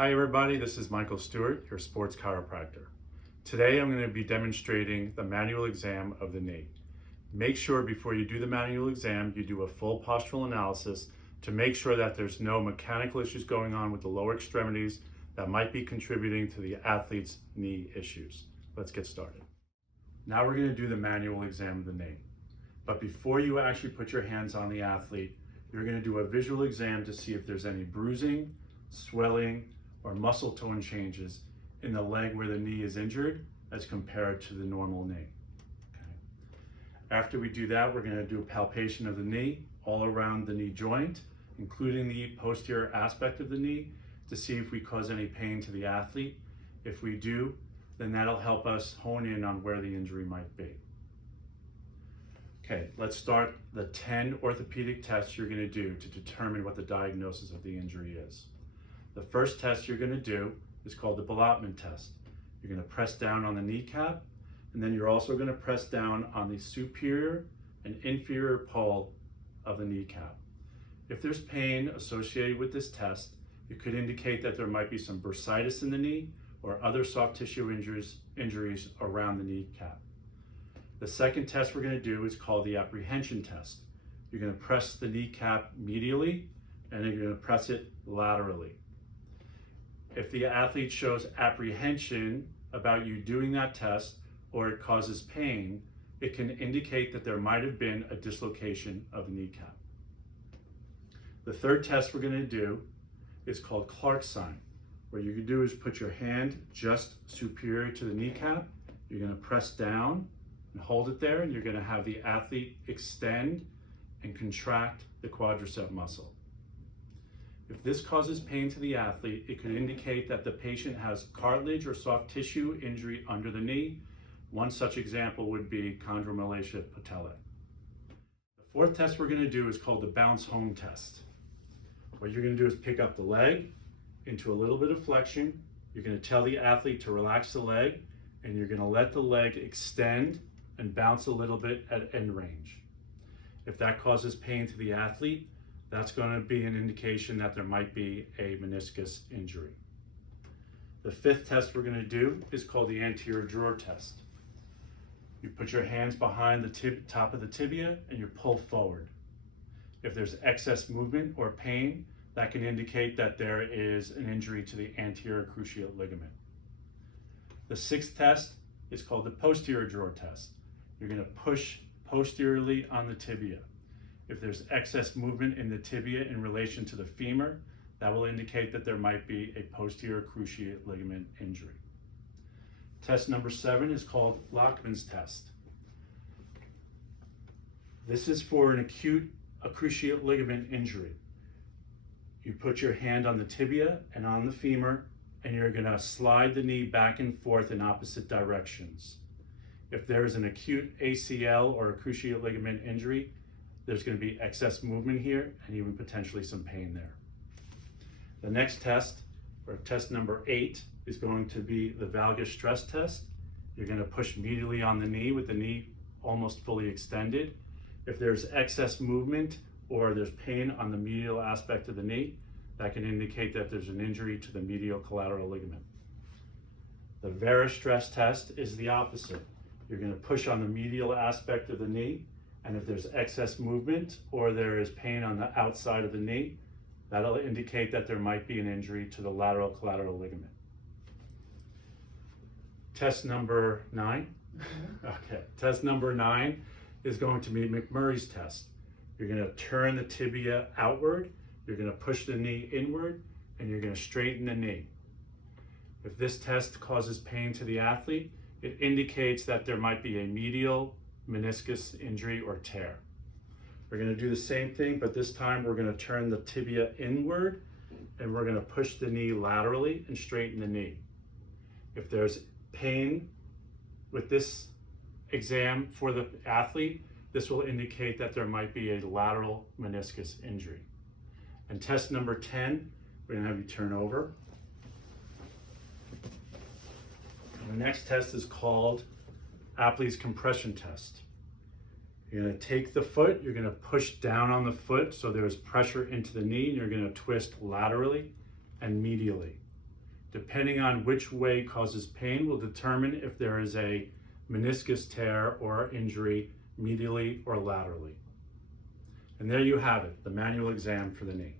Hi everybody, this is Michael Stewart, your sports chiropractor. Today I'm going to be demonstrating the manual exam of the knee. Make sure before you do the manual exam you do a full postural analysis to make sure that there's no mechanical issues going on with the lower extremities that might be contributing to the athlete's knee issues. Let's get started. Now we're going to do the manual exam of the knee. But before you actually put your hands on the athlete, you're going to do a visual exam to see if there's any bruising, swelling, or muscle tone changes in the leg where the knee is injured as compared to the normal knee. Okay. After we do that, we're going to do a palpation of the knee all around the knee joint, including the posterior aspect of the knee, to see if we cause any pain to the athlete. If we do, then that'll help us hone in on where the injury might be. Okay, let's start the 10 orthopedic tests you're going to do to determine what the diagnosis of the injury is. The first test you're going to do is called the ballottement test. You're going to press down on the kneecap, and then you're also going to press down on the superior and inferior pole of the kneecap. If there's pain associated with this test, it could indicate that there might be some bursitis in the knee or other soft tissue injuries around the kneecap. The second test we're going to do is called the apprehension test. You're going to press the kneecap medially, and then you're going to press it laterally. If the athlete shows apprehension about you doing that test or it causes pain, it can indicate that there might have been a dislocation of the kneecap. The third test we're going to do is called Clark's sign. What you can do is put your hand just superior to the kneecap. You're going to press down and hold it there, and you're going to have the athlete extend and contract the quadricep muscle. If this causes pain to the athlete, it could indicate that the patient has cartilage or soft tissue injury under the knee. One such example would be chondromalacia patellae. The fourth test we're going to do is called the bounce home test. What you're going to do is pick up the leg into a little bit of flexion. You're going to tell the athlete to relax the leg, and you're going to let the leg extend and bounce a little bit at end range. If that causes pain to the athlete, that's going to be an indication that there might be a meniscus injury. The fifth test we're going to do is called the anterior drawer test. You put your hands behind the top of the tibia and you pull forward. If there's excess movement or pain, that can indicate that there is an injury to the anterior cruciate ligament. The sixth test is called the posterior drawer test. You're going to push posteriorly on the tibia. If there's excess movement in the tibia in relation to the femur, that will indicate that there might be a posterior cruciate ligament injury. Test number 7 is called Lachman's test. This is for an acute cruciate ligament injury. You put your hand on the tibia and on the femur, and you're going to slide the knee back and forth in opposite directions. If there is an acute ACL or a cruciate ligament injury, there's going to be excess movement here and even potentially some pain there. The next test, or test number 8, is going to be the valgus stress test. You're going to push medially on the knee with the knee almost fully extended. If there's excess movement or there's pain on the medial aspect of the knee, that can indicate that there's an injury to the medial collateral ligament. The varus stress test is the opposite. You're going to push on the medial aspect of the knee, and if there's excess movement or there is pain on the outside of the knee, that'll indicate that there might be an injury to the lateral collateral ligament. Test number 9. Okay, test number 9 is going to be McMurray's test. You're going to turn the tibia outward, you're going to push the knee inward, and you're going to straighten the knee. If this test causes pain to the athlete, it indicates that there might be a medial meniscus injury or tear. We're going to do the same thing, but this time we're going to turn the tibia inward and we're going to push the knee laterally and straighten the knee. If there's pain with this exam for the athlete, this will indicate that there might be a lateral meniscus injury. And test number 10, we're going to have you turn over. And the next test is called Apley's compression test. You're going to take the foot, you're going to push down on the foot so there's pressure into the knee, and you're going to twist laterally and medially. Depending on which way causes pain will determine if there is a meniscus tear or injury medially or laterally. And there you have it, the manual exam for the knee.